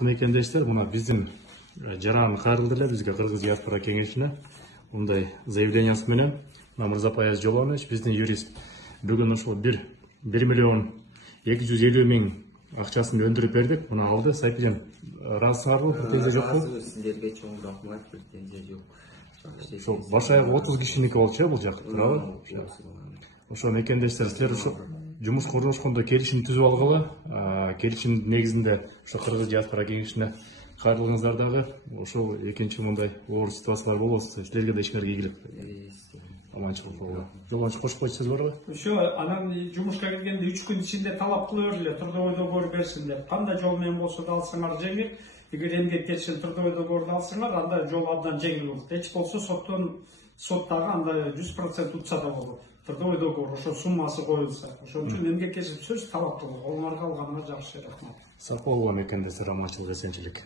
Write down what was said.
Мекендештер, мына биздин жаран кайрылды эле бизге Кыргыз диаспора кеңешине мындай заявлениясы менен мына Мырзапаяз Жолонович, биздин юрист, бүгүн ушул 1.250.000 акчасын өндүрүп бердик. Мына алды. Сайпижан, ыраазысыңарбы? Претензия жокпу? Сиздерге чоң рахмат, претензия жок. Ошо баш аягы 30 кишиники болчу, бул жак, туурабы? Ошо мекендештер, силер ушу жумуш курулушкондо келишим түзүп алгыла. Келишим негизинде ошо Кыргыз диаспора кеңешине кайрылыңыздар дагы. Ошол экинчи мындай оор ситуациялар болбосо, силерге да ишиңерге ийгилик. Аманчылык болобу. Жолончу кошуп койчу сөз барбы? Ошо анан жумушка келгенде 3 күн ичинде талап кылып эле трудовой договор берсин деп. Кандай жол менен болсо да алсаңар жеңил. Эгер эмгеккечил трудовой договорду алсаңар, анда жол абдан жеңил болот. Эч болсо соттагы анда 100% утса да болот. Трудовой договор ошо суммасы коюлса. Ошон үчүн эмгеккечил сөз талап кылып, колуңарга алганыңар жакшы, рахмат. Сак болгула мекендештер, аманчылык, эсенчилик.